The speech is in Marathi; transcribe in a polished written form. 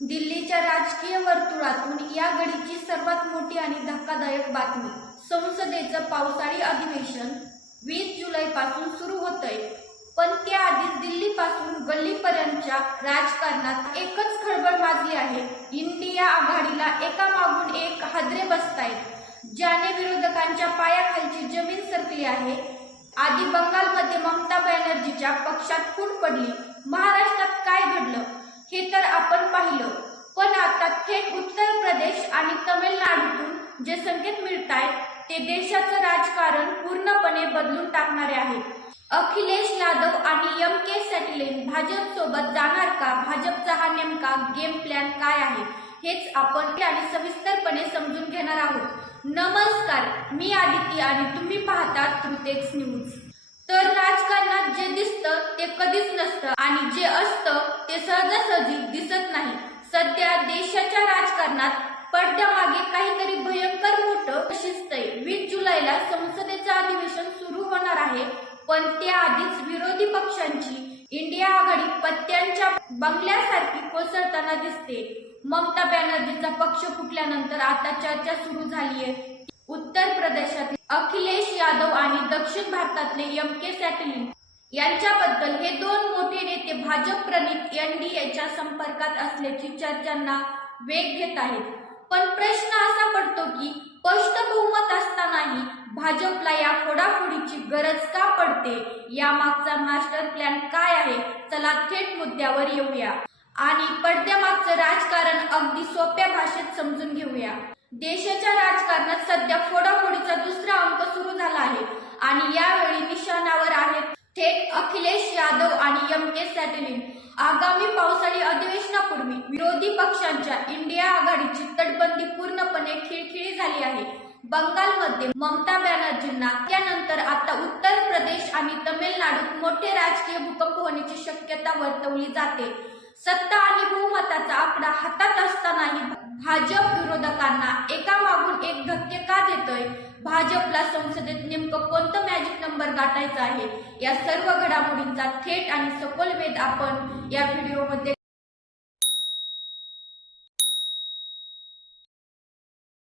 दिल्लीच्या राजकीय वर्तुळातून या घडीची सर्वात मोठी आणि धक्कादायक बातमी. संसदेचं पावसाळी अधिवेशन 20 जुलैपासून सुरू होतंय. पण त्याआधीच दिल्लीपासून गल्लीपर्यंतच्या राजकारणात एकच खळबळ माजली आहे. इंडिया आघाडीला एकामागून एक हादरे बसतायत, ज्याने विरोधकांच्या पायाखालची जमीन सरकली आहे. आधी बंगालमध्ये ममता बॅनर्जीच्या पक्षात फूट पडली. महाराष्ट्रात काय घडलं हे तर आपण पाहिलं, पण आता थेट उत्तर प्रदेश आणि तमिळनाडूतून जे संकेत मिळतायत ते देशाचं राजकारण पूर्णपणे बदलून टाकणारे आहेत. अखिलेश यादव आणि एम.के. स्टॅलिन भाजप सोबत जाणार का? भाजपचा हा नेमका गेम प्लॅन काय आहे हेच आपण आणि सविस्तरपणे समजून घेणार आहोत. नमस्कार, मी आदिती आणि तुम्ही पाहतात तृतेक्स न्यूज. तर राजकारणात जे दिसतं ते कधीच नसतं आणि जे असतं ते सहजासहजी दिसत नाही. सध्या देशाच्या राजकारणात पडद्यामागे काहीतरी भयंकर मोठं शिजतंय. 20 जुलैला संसदेचं अधिवेशन सुरू होणार आहे, पण त्याआधीच विरोधी पक्षांची इंडिया आघाडी पत्त्यांच्या बंगल्यासारखी कोसळताना दिसते. ममता बॅनर्जीचा पक्ष फुटल्यानंतर आता चर्चा सुरू झालीय. उत्तर प्रदेशातील अखिलेश यादव आणि दक्षिण भारतातले एम.के. स्टॅलिन यांच्याबद्दल हे दोन मोठे नेते भाजप प्रणित एनडीएच्या संपर्कात असल्याची चर्चांना वेग घेत आहेत. पण प्रश्न असा पडतो की स्पष्ट बहुमत असतानाही भाजपला या फोडाफोडीची गरज का पडते? यामागचा मास्टर प्लॅन काय आहे? चला थेट मुद्द्यावर येऊया आणि पडद्यामागचं राजकारण अगदी सोप्या भाषेत समजून घेऊया. देशाच्या राजकारणात सध्या फोडाफोडीचा दुसरा अंक सुरू झाला आहे आणि यावेळी निशाणावर आहेत थेट अखिलेश यादव आणि एम.के. स्टॅलिन. आगामी पावसाळी अधिवेशनापूर्वी विरोधी पक्षांच्या इंडिया आघाडीची तटबंदी पूर्णपणे खिळखिळी झाली आहे. बंगालमध्ये ममता बॅनर्जींना त्यानंतर आता उत्तर प्रदेश आणि तमिळनाडूत मोठे राजकीय भूकंप होण्याची शक्यता वर्तवली जाते. सत्ता आणि बहुमताचा आकडा हातात असतानाही भाजप विरोधकांना एकामागून एक धक्के का देतोय? भाजपला संसदेत नेमकं कोणतं मॅजिक नंबर गाठायचा आहे? या सर्व घडामोडींचा थेट आणि सखोल वेध आपण या व्हिडिओमध्ये